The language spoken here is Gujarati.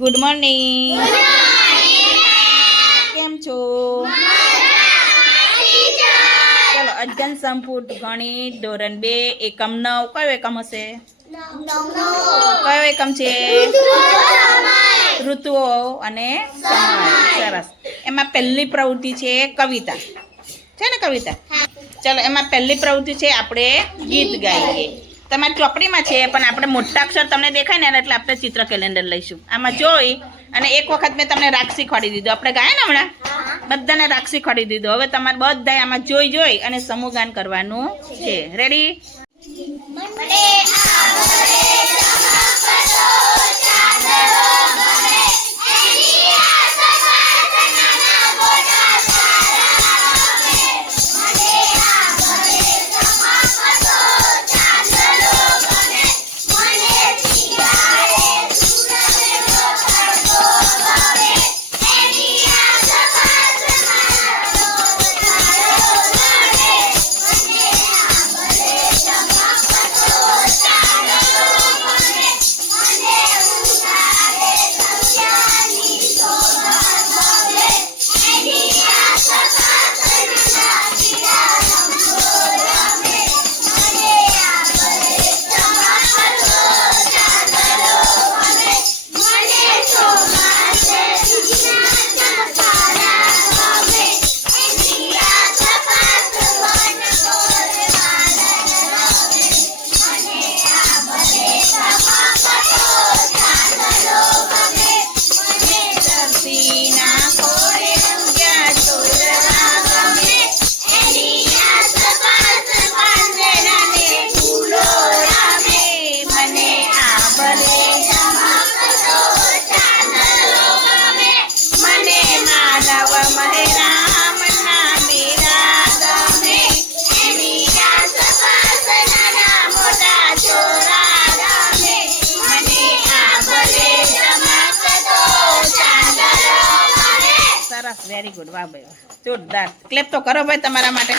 Good morning. કેમ છો? ચલો અજ્ઞાન સંપુટ ગણિત ધોરણ 2 એકમ 9. કયો એકમ હશે? કયો એકમ છે? ઋતુઓ અને સમય. સરસ. એમાં પહેલી પ્રવૃત્તિ છે કવિતા. છે ને કવિતા? ચલો એમાં પહેલી પ્રવૃત્તિ છે આપણે ગીત ગાઈએ. તમારી ચોપડીમાં છે પણ આપણે મોટા અક્ષર તમને દેખાય ને એટલે આપણે ચિત્ર કેલેન્ડર લઈશું. આમાં જોઈ અને એક વખત મેં તમને રાગ શીખવાડી દીધો. આપણે ગાય ને હમણાં બધાને રાગ શીખવાડી દીધો. હવે તમારે બધા આમાં જોઈ અને સમૂહગાન કરવાનું છે. રેડી? સરસ. Very good. વાહ ભાઈ, જોરદાર. ક્લેપ તો કરો ભાઈ તમારા માટે.